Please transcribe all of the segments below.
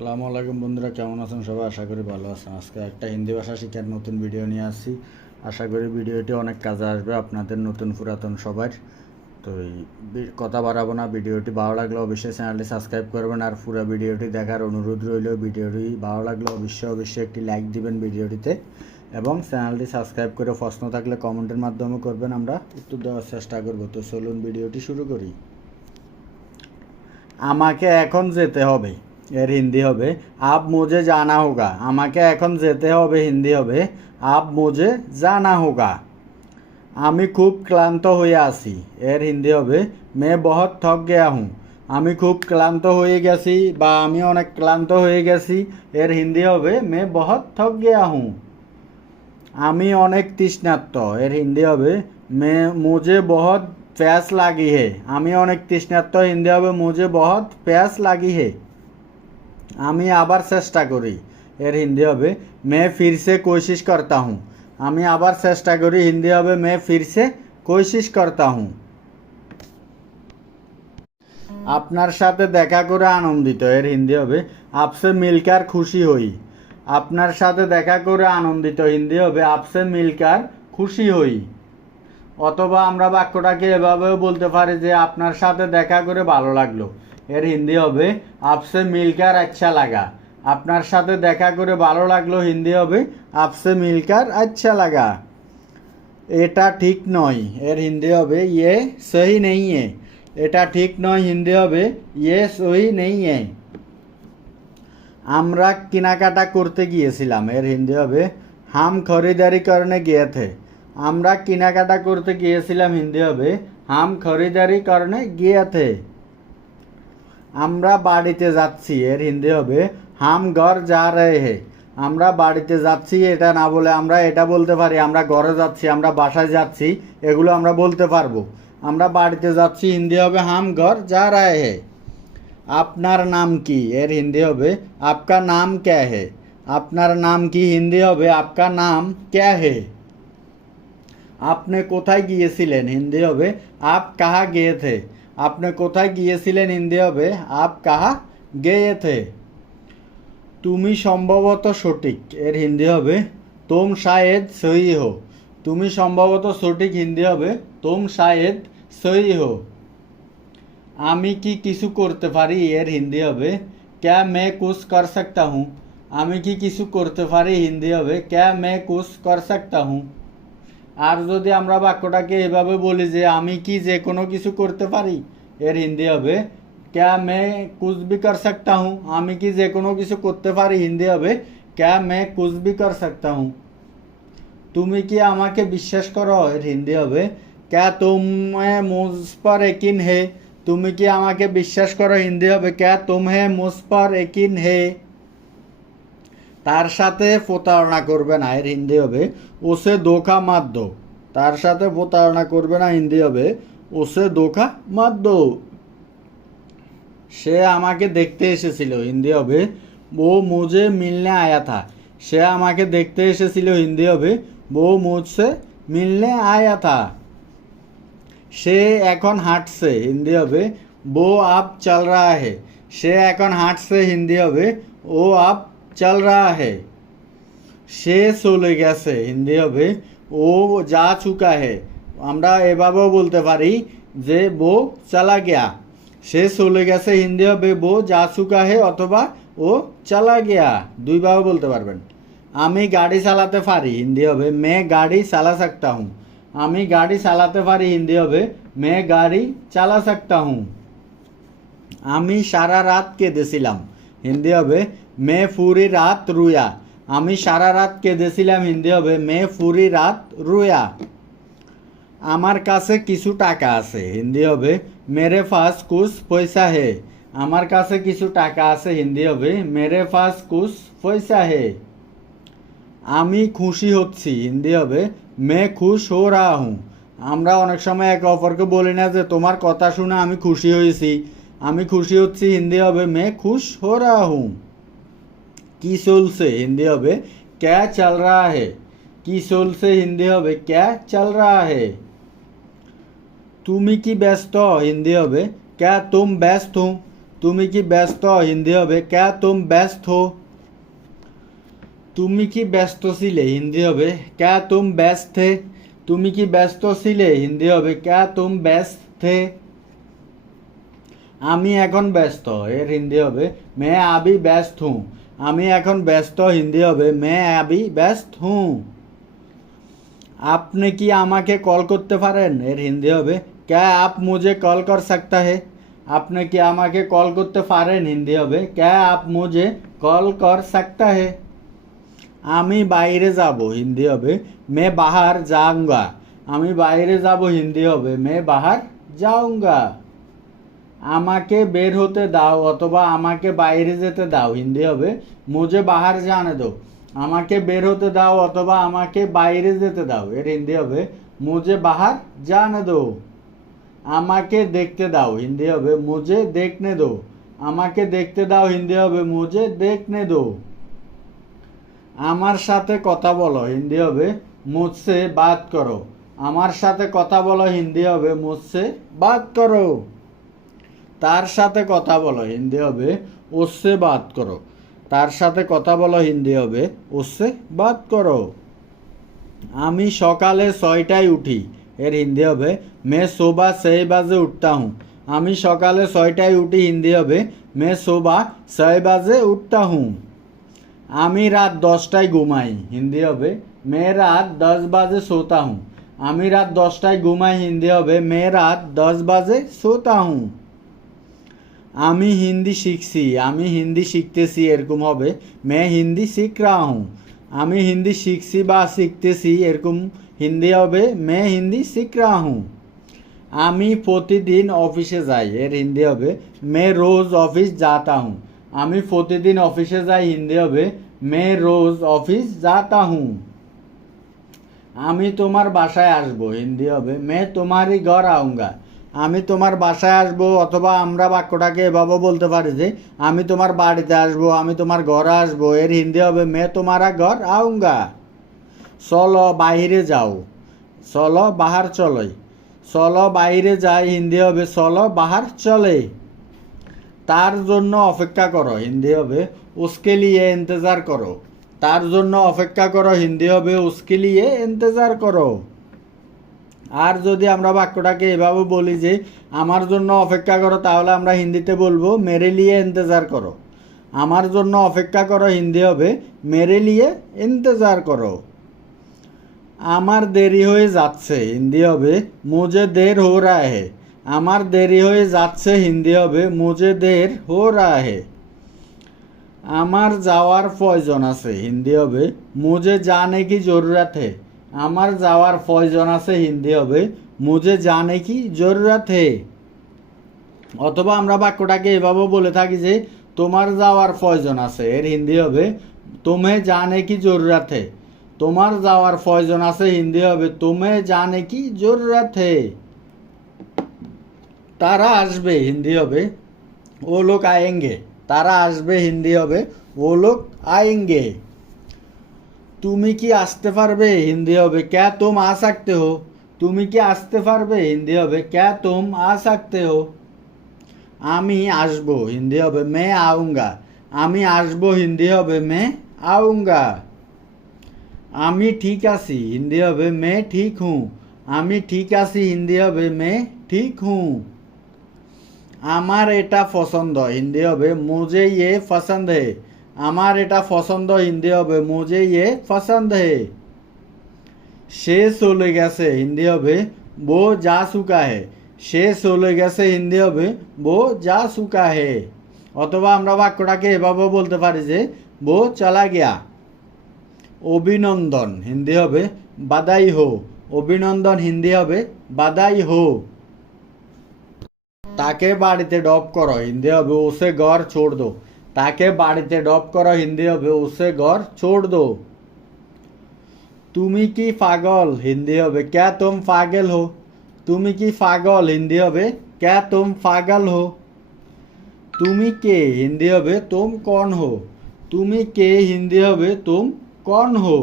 সালামু আলাইকুম বন্ধুরা, কেমন আছেন সবাই? আশা করি ভালো আছেন। আজকে একটা হিন্দি ভাষা শিখার নতুন ভিডিও নিয়ে আসছি আশা করি ভিডিওটি অনেক কাজে আসবে আপনাদের নতুন পুরাতন সবার। তো এই কথা বাড়াবো না, ভিডিওটি ভালো লাগলে অবশ্যই চ্যানেলটি সাবস্ক্রাইব করবেন আর পুরো ভিডিওটি দেখার অনুরোধ রইল, ভিডিওটি ভালো লাগলে অবশ্যই অবশ্যই একটি লাইক দিবেন ভিডিওটিতে এবং চ্যানেলটি সাবস্ক্রাইব করে প্রশ্ন থাকলে কমেন্টের মাধ্যমে করবেন, আমরা উত্তর দেওয়ার চেষ্টা করব। তো চলুন ভিডিওটি শুরু করি। আমাকে এখন যেতে হবে। এর হিন্দি হবে। আপ মুঝে জানা হোগা। আমাকে এখন যেতে হবে হিন্দি হবে। আপ মুঝে জানা হোগা। আমি খুব ক্লান্ত হয়ে আছি। এর হিন্দি হবে। মে বহুত থক গেয়া হুঁ। আমি খুব ক্লান্ত হয়ে গেছি বা আমি অনেক ক্লান্ত হয়ে গেছি। এর হিন্দি হবে। মে বহুত থক গেয়া হুঁ। আমি অনেক তৃষ্ণার্ত। এর হিন্দি হবে। মে মুঝে বহুত প্যাস লাগি হে। আমি অনেক তৃষ্ণার্ত। হিন্দি হবে। মুঝে বহুত প্যাস লাগি হে। আমি আবার চেষ্টা করি। এর হিন্দি হবে, মে ফিরসে কোশিশ করতা হুঁ। আমি আবার চেষ্টা করি, হিন্দি হবে, মে ফিরসে কোশিশ করতা হুঁ। আপনার সাথে দেখা করে আনন্দিত, এর হিন্দি হবে, আপসে মিলকার খুশি হই। আপনার সাথে দেখা করে আনন্দিত, হিন্দি হবে, আপসে মিলকার খুশি হই। অথবা আমরা বাক্যটাকে এভাবেও বলতে পারি যে, আপনার সাথে দেখা করে ভালো লাগল। এর হিন্দি হবে, আপসে মিলকার আচ্ছা লাগা। আপনার সাথে দেখা করে ভালো লাগল হিন্দি হবে, আপসে মিলকার আচ্ছা লাগা। এটা ঠিক নয়, এর হিন্দি হবে ইয়ে সহি নেই এটা ঠিক নয়, হিন্দি হবে ইয়ে সহি নেই আমরা কেনাকাটা করতে গিয়েছিলাম, এর হিন্দি হবে, হাম খরিদারি করনে গিয়ে থে। আমরা কেনাকাটা করতে গিয়েছিলাম, হিন্দি হবে, হাম খরিদারি করনে গিয়ে থে। আমরা বাড়িতে যাচ্ছি, এর হিন্দি হবে, হাম ঘর যা রে হে। আমরা বাড়িতে যাচ্ছি, এটা না বলে আমরা এটা বলতে পারি, আমরা ঘরে যাচ্ছি, আমরা বাসায় যাচ্ছি, এগুলো আমরা বলতে পারব। আমরা বাড়িতে যাচ্ছি, হিন্দি হবে, হাম ঘর যা রায় হে। আপনার নাম কি? এর হিন্দি হবে, আপকা নাম ক্যা হে? আপনার নাম কি? হিন্দি হবে, আপকা নাম ক্যা হে? আপনি কোথায় গিয়েছিলেন? হিন্দি হবে, আপ কাহা গিয়ে থে? আপনি কোথায় গিয়েছিলেন হিন্দি হবে আপ কাহা গেয়ে থে তুমি সম্ভবত সঠিক, এর হিন্দি হবে তোম শায়েদ সই হো। তুমি সম্ভবত সঠিক হিন্দি হবে তোম শায়েদ সই হো। আমি কি কিছু করতে পারি, এর হিন্দি হবে ক্যা মে কুছ কর সকতা হুঁ আমি কি কিছু করতে পারি হিন্দি হবে ক্যা মে কুছ কর সকতা হুঁ আর যদি আমরা বাক্যটাকে এভাবে বলি যে আমি কি যে কোনো কিছু করতে পারি, এর হিন্দি হবে, ক্যা মে কুছ ভি কর সকতা হুঁ? আমি কি যে কোনো কিছু করতে পারি, হিন্দি হবে, ক্যা মে কুছ ভি কর সকতা হুঁ? তুমি কি আমাকে বিশ্বাস করো, এর হিন্দি হবে, ক্যা তুমি মুঝ পর একিন হে? তুমি কি আমাকে বিশ্বাস করো, হিন্দি হবে, ক্যা তুমহে মুঝ পর একিন হে? তার সাথে প্রতারণা করবে না, এর হিন্দি হবে, ওসে দোখা মাত দো তার সাথে প্রতারণা করবে না, হিন্দি হবে, ওসে দোখা মাত দো সে আমাকে দেখতে এসেছিল, হিন্দি হবে ও মুঝে মিলনে আয়া থা। সে আমাকে দেখতে এসেছিল, হিন্দি হবে ও মুঝসে মিলনে আয়া থা। সে এখন হাঁটছে, হিন্দি হবে, বো আপ চল রা হে। সে এখন হাঁটছে, হিন্দি হবে, ও আপ চল রা হে সে চলে গেছে হিন্দি হবে ও যা চুকা হে আমরা এভাবেও বলতে পারি যে বো চালা গিয়া সে চলে গেছে হিন্দি হবে বো যা চুকা হে অথবা ও চালা গিয়া দুইভাবে বলতে পারবেন আমি গাড়ি চালাতে পারি হিন্দি হবে মে গাড়ি চালা सकता हूँ আমি গাড়ি চালাতে পারি হিন্দি হবে মে গাড়ি চালা सकता हूँ আমি সারা রাত কেঁদেছিলাম হিন্দি হবে মে ফুরি রাত রুয়া। আমি সারা রাত কেঁদেছিলাম হিন্দি হবে, মে ফুরি রাত রুয়া। আমার কাছে কিছু টাকা আছে হিন্দি হবে, মেরে ফাস কুছ পয়সা হে। আমার কাছে কিছু টাকা আছে হিন্দি হবে, মেরে ফাস কুছ পয়সা হে। আমি খুশি হচ্ছি হিন্দি হবে, মে খুশ হো রা আমরা অনেক সময় একে অপরকে বলি না যে, তোমার কথা শুনে আমি খুশি হয়েছি। আমি খুশি হচ্ছি হিন্দি হবে, মে খুশ হো রা কি চলছে হিন্দি হবে ক্যা চল রা হে কি চলছে হিন্দি হবে ক্যা চল রা হে তুমি কি ব্যস্ত হিন্দি হবে ক্যা তুম ব্যস্ত হুঁ তুমি কি ব্যস্ত হিন্দি হবে ক্যা তুম ব্যস্ত হো তুমি কি ব্যস্ত ছিলে হিন্দি হবে ক্যা তুম ব্যস্ত থে তুমি কি ব্যস্ত ছিলে হিন্দি হবে ক্যা তুম ব্যস্ত থে আমি এখন ব্যস্ত এর হিন্দি হবে মে আবি ব্যস্ত হুঁ আমি এখন ব্যস্ত হিন্দি হবে। মে আবি ব্যস্ত হুঁ আপনি কি আমাকে কল করতে পারেন? এর হিন্দি হবে। ক্যা আপ মুজে কল কর সকতা হে? আপনি কি আমাকে কল করতে পারেন? হিন্দি হবে। ক্যা আপ মুজে কল কর সকতা হে? আমি বাইরে যাব, হিন্দি হবে। মে বাহার যাউঙ্গা আমি বাইরে যাব, হিন্দি হবে। মে বাহার যাউঙ্গা আমাকে বের হতে দাও অথবা আমাকে বাইরে যেতে দাও। হিন্দি হবে, মুঝে বাহার জানে দো। আমাকে বের হতে দাও অথবা আমাকে বাইরে যেতে দাও। এর হিন্দি হবে, মুঝে বাহার জানে দো। আমাকে দেখতে দাও। হিন্দি হবে, মুঝে দেখনে দো। আমাকে দেখতে দাও। হিন্দি হবে, মুঝে দেখনে দো। আমার সাথে কথা বলো। হিন্দি হবে, মুঝসে বাত করো। আমার সাথে কথা বলো। হিন্দি হবে, মুঝসে বাত করো। তার সাথে কথা বলো, হিন্দি হবে ওসে বাত করো। তার সাথে কথা বলো, হিন্দি হবে ওসে বাত করো। আমি সকালে ছয়টায় উঠি, এর হিন্দি হবে, মে সোবা সেই বাজে উঠতা হুঁ। আমি সকালে ছয়টায় উঠি, হিন্দি হবে, মে সোবা সেই বাজে উঠতা হুঁ। আমি রাত দশটায় ঘুমাই, হিন্দি হবে, মে রাত দশ বাজে সোতা হুঁ। আমি রাত দশটায় ঘুমাই, হিন্দি হবে, মে রাত দশ বাজে সোতা হুঁ। আমি হিন্দি শিখছি, আমি হিন্দি শিখতেছি, এরকম হবে। মে হিন্দি শিখ রা হুঁ আমি হিন্দি শিখছি বা শিখতেছি, এরকম হিন্দি হবে। মে হিন্দি শিখ রা হুঁ আমি প্রতিদিন অফিসে যাই, এর হিন্দি হবে। মে রোজ অফিস যাতা হুঁ আমি প্রতিদিন অফিসে যাই, হিন্দি হবে। মে রোজ অফিস যাতা হুঁ আমি তোমার বাসায় আসব, হিন্দি হবে। মে তোমারই ঘর আউঙ্গা। আমি তোমার বাসায় আসব অথবা আমরা বাক্যটাকে এভাবে বলতে পারি যে, আমি তোমার বাড়িতে আসব, আমি তোমার ঘরে আসব। এর হিন্দি হবে, মে তোমারা ঘর আউঙ্গা। চলো বাহিরে যাও। চলো বাহার চলোই চলো বাইরে যাই, হিন্দি হবে, চলো বাহার চলে। তার জন্য অপেক্ষা করো, হিন্দি হবে উসকে লিয়ে ইন্তজার করো। তার জন্য অপেক্ষা করো, হিন্দি হবে উসকে লিয়ে ইন্তজার করো। আর যদি আমরা বাক্যটাকে এভাবে বলি যে, আমার জন্য অপেক্ষা করো, তাহলে আমরা হিন্দিতে বলব, মেরে লিয়ে ইন্তজার করো। আমার জন্য অপেক্ষা করো, হিন্দি হবে, মেরে লিয়ে ইন্তজার করো। আমার দেরি হয়ে যাচ্ছে, হিন্দি হবে, মুঝে দের হো রা আমার দেরি হয়ে যাচ্ছে, হিন্দি হবে, মুঝে দের হো রা আমার যাওয়ার প্রয়োজন আছে, হিন্দি হবে, মুঝে জানে কি জরুরত হে আমার যাওয়ার প্রয়োজন আছে হিন্দি হবে। মুঝে জানে কি জরুরত হে। অথবা আমরা বাক্যটাকে এভাবে বলে থাকি যে, তোমার যাওয়ার প্রয়োজন আছে। এর হিন্দি হবে তুমি জানে কি জরুরত হে। তোমার যাওয়ার প্রয়োজন আছে হিন্দি হবে তুমি জানে কি জরুরত হে। তারা আসবে হিন্দি হবে, ও লোক আয়েঙ্গে। তারা আসবে হিন্দি হবে, ও লোক আয়েঙ্গে। তুমি কি আসতে পারবে হিন্দি হবে ক্যা তুম আ সাকতে হো তুমি কি আসতে পারবে হিন্দি হবে ক্যা তুম আ সাকতে হো আমি আসবো হিন্দি হবে মে আউঙ্গা আমি আসবো হিন্দি হবে মে আউঙ্গা আমি ঠিক আছি হিন্দি হবে মে ঠিক হুঁ আমি ঠিক আছি হিন্দি হবে মে ঠিক হুঁ আমার এটা পছন্দ হিন্দি হবে মুঝে ইয়ে পছন্দ হে আমার এটা পছন্দ হিন্দি হবে, মুঝে ইয়ে পছন্দ হে। সে চলে গেছে হিন্দি হবে, বো যা চুকা হে। সে চলে গেছে হিন্দি হবে, বো যা চুকা হে। অথবা আমরা বাক্যটাকে এভাবে বলতে পারি যে, বো চলা গিয়া। অভিনন্দন হিন্দি হবে, বাদাই হো। অভিনন্দন হিন্দি হবে, বাদাই হো। তাকে বাড়িতে ডপ করো, হিন্দি হবে, ওসে ঘর ছোড় দো। তাকে বাড়িতে ডপ করো হিন্দি হবে ওসে ঘর ছোড় দো। তুমি কি পাগল হিন্দি হবে? ক্যা তুম পাগল হো? তুমি কি পাগল হিন্দি হবে? ক্যা তুম পাগল হো? তুমি কে হিন্দি হবে? তুম কন হো? তুমি কে হিন্দি হবে? তুম কন হো?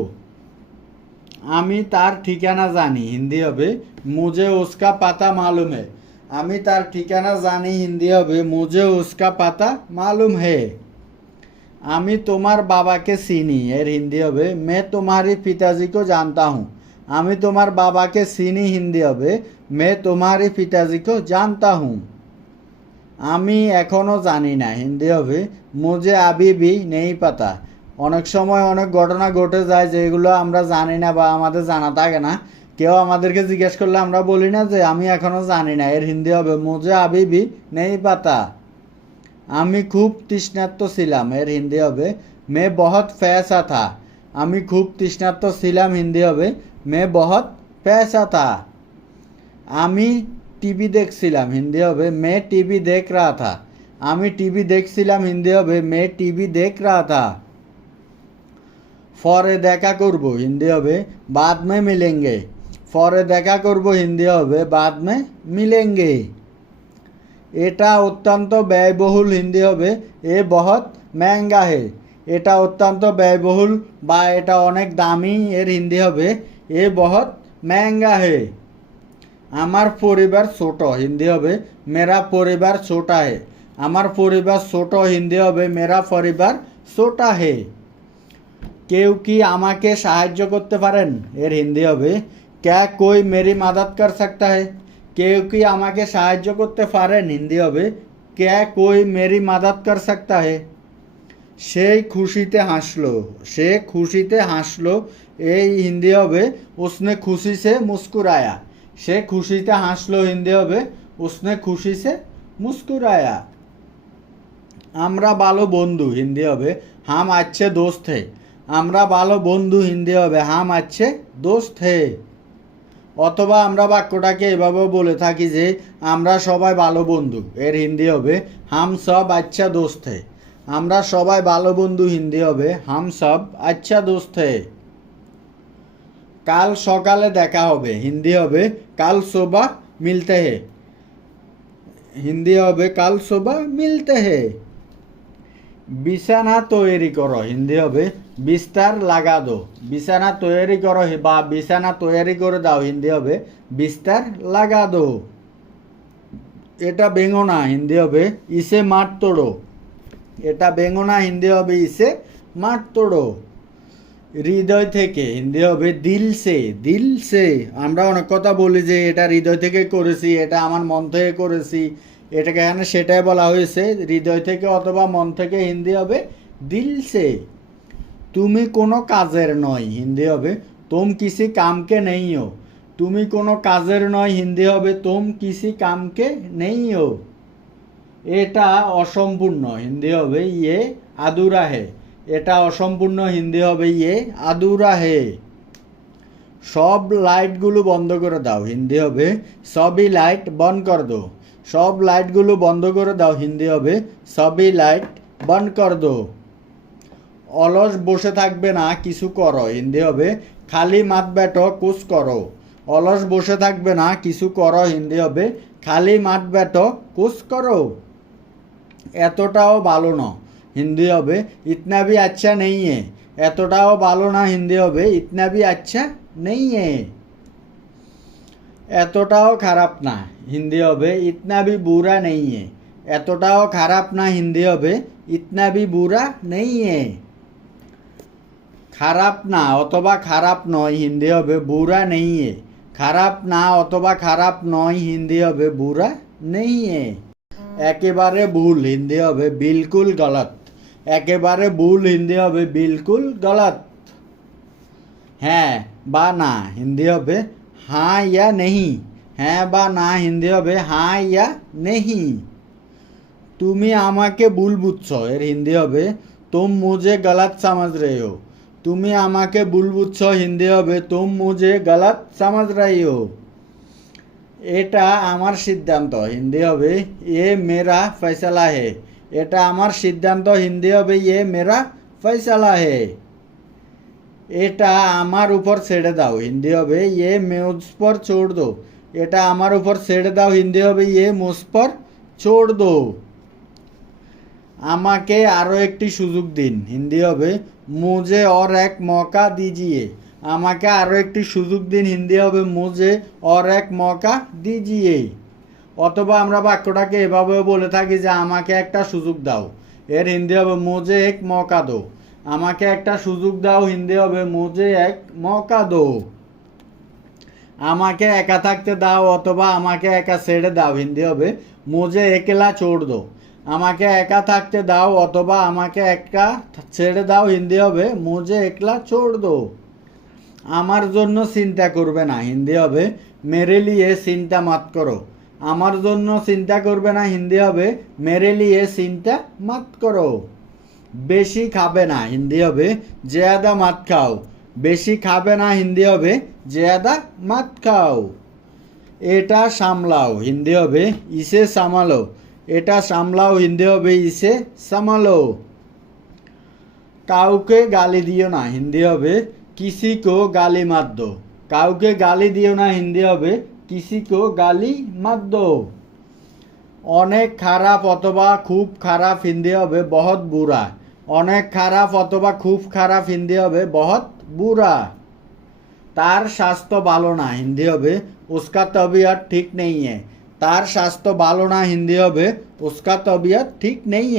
আমি তার ঠিকানা জানি। হিন্দি হবে। মুঝে উসকা পাতা মালুম है আমি তার ঠিকানা জানি, হিন্দি হবে, মুঝে উসকা পাতা মালুম হে। আমি তোমার বাবাকে চিনি, এর হিন্দি হবে, মে তোমারি পিতাজি কো জানতা হুঁ। আমি তোমার বাবাকে চিনি, হিন্দি হবে, মে তোমারি পিতাজি কো জানতা হুঁ। আমি এখনও জানি না, হিন্দি হবে, মুঝে আবি বি নেই পাতা। অনেক সময় অনেক ঘটনা ঘটে যায়, যেগুলো আমরা জানি না বা আমাদের জানা থাকে না। কেউ আমাদেরকে জিজ্ঞেস করলে আমরা বলি না যে, আমি এখনও জানি না, এর হিন্দি হবে। মুঝে আবি বি নেই পাতা। আমি খুব তৃষ্ণার্ত ছিলাম, এর হিন্দি হবে। মে বহুত ফ্যাসা থা। আমি খুব তৃষ্ণার্ত ছিলাম, হিন্দি হবে। মে বহুত ফ্যাসা থা। আমি টিভি দেখছিলাম, হিন্দি হবে। মে টিভি দেখ রা থা। আমি টিভি দেখছিলাম, হিন্দি হবে। মে টিভি দেখ রা থা। ফরে দেখা করব, হিন্দি হবে। বাদ মে মিলেঙ্গে। পরে দেখা করব হিন্দি হবে, বাদ মে মিলেঙ্গে। এটা অত্যন্ত ব্যয়বহুল হিন্দি হবে, এ বহৎ ম্যাঙ্গা হে। এটা অত্যন্ত ব্যয়বহুল বা এটা অনেক দামি এর হিন্দি হবে, এ বহৎ ম্যাঙ্গা হে। আমার পরিবার ছোট, হিন্দি হবে, মেরা পরিবার ছোটা হে। আমার পরিবার ছোট, হিন্দি হবে, মেরা পরিবার ছোটা হে। কেউ কি আমাকে সাহায্য করতে পারেন এর হিন্দি হবে? ক্যা কই মেরি মাদাত কর সকতা হে কেউ কি আমাকে সাহায্য করতে পারেন হিন্দি হবে ক্যা কই মেরি মাদাত কর সকতা হে সেই খুশিতে হাসলো, সে খুশিতে হাসলো। এই হিন্দি হবে উসনে খুশি সে মুস্কুরায়া সে খুশিতে হাসলো, হিন্দি হবে উসনে খুশি সে মুস্কুরায়া আমরা ভালো বন্ধু, হিন্দি হবে হাম আচ্ছে দোস্ত হে আমরা ভালো বন্ধু, হিন্দি হবে হাম আচ্ছে দোস্ত হে অথবা আমরা বাক্যটাকে এভাবেও বলে থাকি যে, আমরা সবাই ভালো বন্ধু। এর হিন্দি হবে, হাম সব আচ্ছা দোস্ত। হে আমরা সবাই ভালো বন্ধু হিন্দি হবে, হাম সব আচ্ছা দোস্ত। হে কাল সকালে দেখা হবে। হিন্দি হবে, কাল সোবা মিলতে হে। হিন্দি হবে, কাল সোবা মিলতে হে। বিছানা তৈরি করো, হিন্দি হবে বিস্তার লাগা দো বিছানা তৈরি করো বা বিছানা তৈরি করে দাও, হিন্দি হবে বিস্তার লাগা দো এটা বেঙ্গনা হিন্দি হবে ইসে মাঠ তোড়ো। এটা বেঙ্গনা হিন্দি হবে ইসে মাঠ তোড়ো। হৃদয় থেকে, হিন্দি হবে দিল সে দিল সে। আমরা অনেক কথা বলি যে এটা হৃদয় থেকে করেছি, এটা আমার মন থেকে করেছি। এটাকে এখানে সেটাই বলা হয়েছে, হৃদয় থেকে অথবা মন থেকে হিন্দি হবে দিল সে তুমি কোনো কাজের নয়, হিন্দি হবে তোম কিসি কামকে নেই হো তুমি কোনো কাজের নয়, হিন্দি হবে তোম কিসি কামকে নেই হো এটা অসম্পূর্ণ, হিন্দি হবে ইয়ে আদুরা হে এটা অসম্পূর্ণ, হিন্দি হবে ইয়ে আদুরা হে সব লাইটগুলো বন্ধ করে দাও, হিন্দি হবে সবই লাইট বন্ধ কর দো সব লাইটগুলো বন্ধ করে দাও, হিন্দি হবে। সবই লাইট বন্ধ কর দো। অলস বসে থাকবে না, কিছু করো, হিন্দি হবে। খালি মাত বেটো কুচ করো। অলস বসে থাকবে না, কিছু করো, হিন্দি হবে। খালি মাত বেটো কুচ করো। এতটাও ভালো না, হিন্দি হবে। ইতনা ভি আচ্ছা নেই এতটাও ভালো না, হিন্দি হবে। ইতনা ভি আচ্ছা নেই এতটাও খারাপ না, হিন্দি হবে, ইতনা ভি বুরা নেই এতটাও খারাপ না, হিন্দি হবে, ইতনা ভি বুরা নেই খারাপ না, অথবা খারাপ নয়, হিন্দি হবে, বুরা নেই খারাপ না, অথবা খারাপ নয়, হিন্দি হবে, বুরা নেই একেবারে ভুল, হিন্দি হবে, বিলকুল গলত। একেবারে ভুল, হিন্দি হবে, বিলকুল গলত। হ্যাঁ বা না, হিন্দি হবে হ্যাঁ ইয়া নেহি হ্যাঁ বা না হিন্দি হবে হ্যাঁ ইয়া নেহি তুমি আমাকে ভুল বুঝছ এর হিন্দি হবে তুম মুঝে গলত সমাজ হো তুমি আমাকে ভুল বুঝছ হিন্দি হবে তুম মুঝে গলত সমাজ রহি হো এটা আমার সিদ্ধান্ত হিন্দি হবে এ মেরা ফয়সালা হে এটা আমার সিদ্ধান্ত হিন্দি হবে এ মেরা ফয়সালা হে এটা আমার উপর ছেড়ে দাও, হিন্দি হবে এ মেজ পর ছোড় দো। এটা আমার উপর ছেড়ে দাও, হিন্দি হবে এ মোজ পর ছোড় দো। আমাকে আরও একটি সুযোগ দিন, হিন্দি হবে মুজে অর এক মকা দিজিয়ে। আমাকে আরও একটি সুযোগ দিন, হিন্দি হবে মুজে অর এক মকা দিজিয়ে। অথবা আমরা বাক্যটাকে এভাবেও বলে থাকি যে আমাকে একটা সুযোগ দাও, এর হিন্দি হবে মুজে এক মকা দো। আমাকে একটা সুযোগ দাও হিন্দি হবে মোজে এক মকা দো আমাকে একা থাকতে দাও অথবা আমাকে একা ছেড়ে দাও, হিন্দি হবে মোজে একেলা চোর দো। আমাকে একা থাকতে দাও অথবা আমাকে একা ছেড়ে দাও, হিন্দি হবে মোজে একলা চোর দো। আমার জন্য চিন্তা করবে না, হিন্দি হবে মেরে লিয়ে চিন্তা মাত করো। আমার জন্য চিন্তা করবে না, হিন্দি হবে মেরে লিয়ে চিন্তা মাত করো। বেশি খাবে না, হিন্দি হবে জেয়াদা মাত খাও। বেশি খাবে না, হিন্দি হবে জেয়াদা মাত খাও। এটা সামলাও, হিন্দি হবে ইসে সামালো। এটা সামলাও, হিন্দি হবে ইসে সামালো। কাউকে গালি দিও না, হিন্দি হবে কিসি কো গালি মাত দো কাউকে গালি দিও না, হিন্দি হবে কিসি কো গালি মাত দো অনেক খারাপ অথবা খুব খারাপ, হিন্দি হবে বহুত বুড়া। অনেক খারাপ অথবা খুব খারাপ হিন্দি হবে। বহুত বুড়া। তার স্বাস্থ্য ভালো না হিন্দি হবে। উসকা তবিয়ত ঠিক নেই তার স্বাস্থ্য ভালো না হিন্দি হবে। উসকা তবিয়ত ঠিক নেই